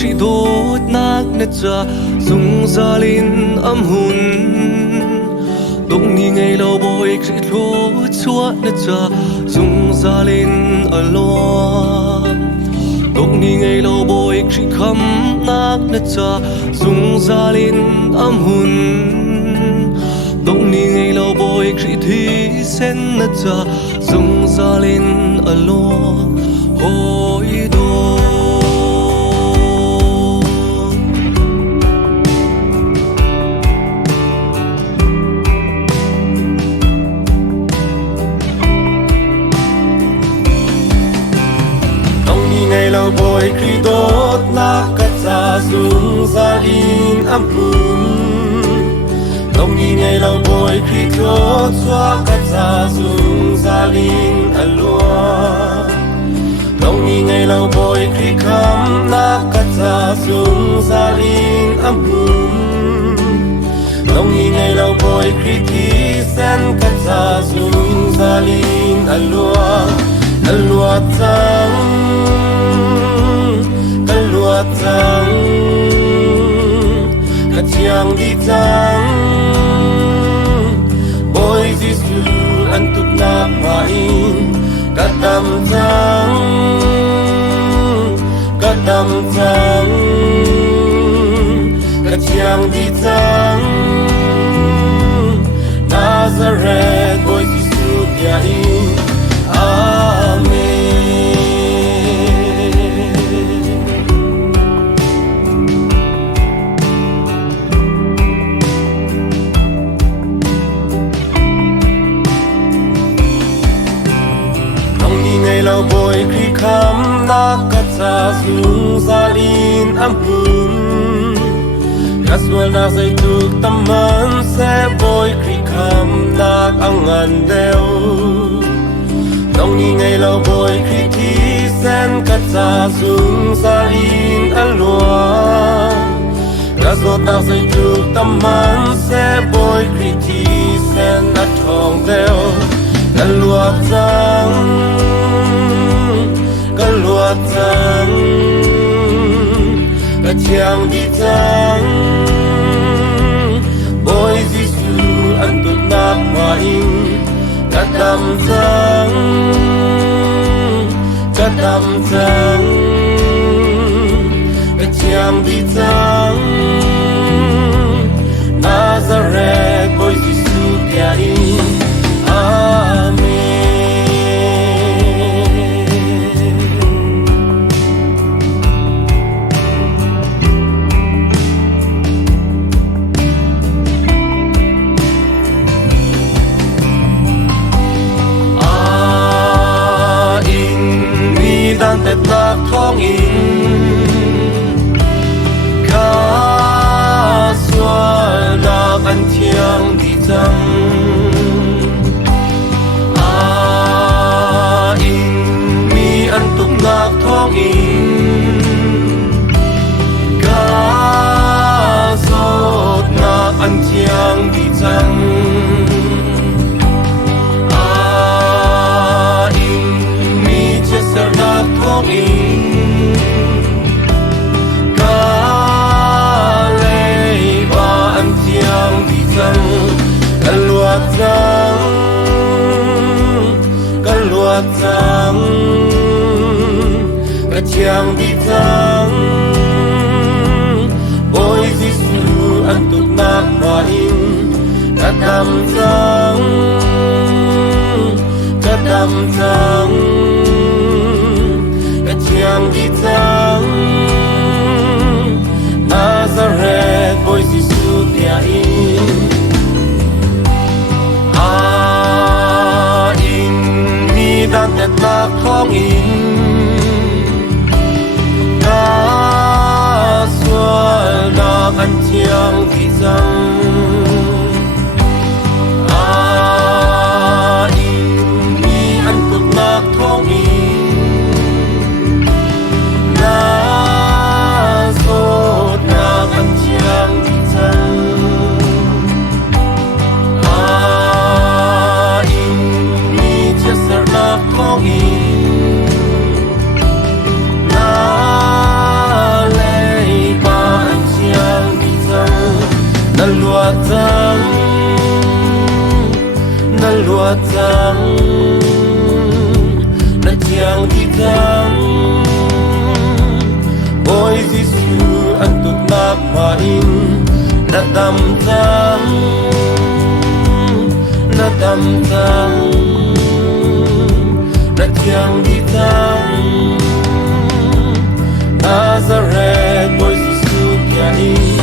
khi đốt nát nết cha dùng gia linh âm hồn đông ni ngày lâu bồi khi thua chúa nết cha dùng gia linh alo đông ni ngày lâu bồi khi khăm nát nết cha dùng gia linh âm hồn đông ni ngày lâu bồi khi thi sen nết cha dùng gia linh alo hồi đô ngày lâu bồi khi đốt nát cắt ra dùng gia đình âm hồn đông ni ngày lâu bồi khi đốt xóa cắt ra dùng gia đình alua đông ni ngày lâu bồi khi khăm nát cắt ra dùng gia đình âm hồn đông ni ngày lâu bồi khi thi sen cắt ra dùng gia đình alua alua trắng lúa trắng cắt chiang đi trắng bôi Giêsu ăn tục nạp vain cắt đầm trắng cắt chiang đi trắng Nazareth bôi Giêsu biain amen. ngày lâu bồi khi khăm nát cắt ra dùng gia đình âm hồn cắt xuân na dâytuk tâm man sẽ bồi khi khăm nát ang ngàn đeo đông ni ngày lâu bồi khi thi sen cắt ra dùng gia đình alua cắt xuân na dâytuk tâm man sẽ bồi khi thi sen nát thong đeo lúa trắng lúa trắng cắt chiang đi trắng bôi Giêsu ăn tục nạp vain cắt đầm trắng cắt chiang đi trắng Nazareth bôi Giêsu biain amen. Dan tết lạc thong in ca xóa lạc ăn thiêng đi chăng in mi ăn tục lạc thong in ca sốt lạc ăn thiêng đi chăng in ca lê ba ăn thiêng đi chăng ca lúa trắng ca chiang đi trắng bôi Giêsu ăn tục nạp vain ca đầm trắng chiang đi trắng Nazareth bôi Giêsu biain in mi dan tết lạc thong in ca xóa lạc ăn thiêng đi chăng in mi ăn tục lạc thong in sốt lạc ăn thiêng đi chăng in mi chia sẻ lạc thong in na lê lúa trắng na chiang đi trắng ôi Giêsu anh tục nát mà in na đam trắng na chiang đi trắng Nazareth ôi Giêsu kia in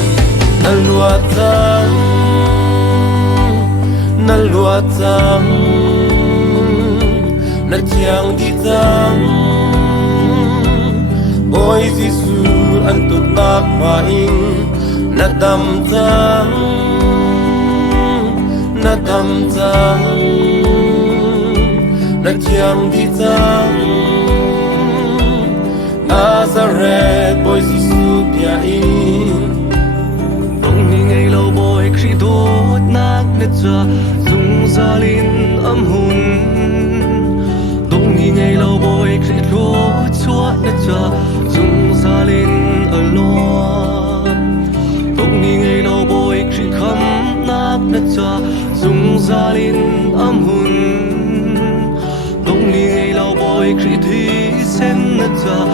na lúa trắng na chiang đi trắng ôi Giêsu anh tục nát mà in na đam trắng na chiang đi trắng Nazareth ôi Giêsu kia in Đông ni ngày lâu bồi khi đốt nát nết cha dung gia linh âm hồn Đông ni ngày lâu bồi khi đốt chúa nết cha dung gia linh ở loan Đông ni ngày lâu bồi khi khăm nát nết cha dung gia linh âm hồn Đông ni ngày lâu bồi khi thi sen nết cha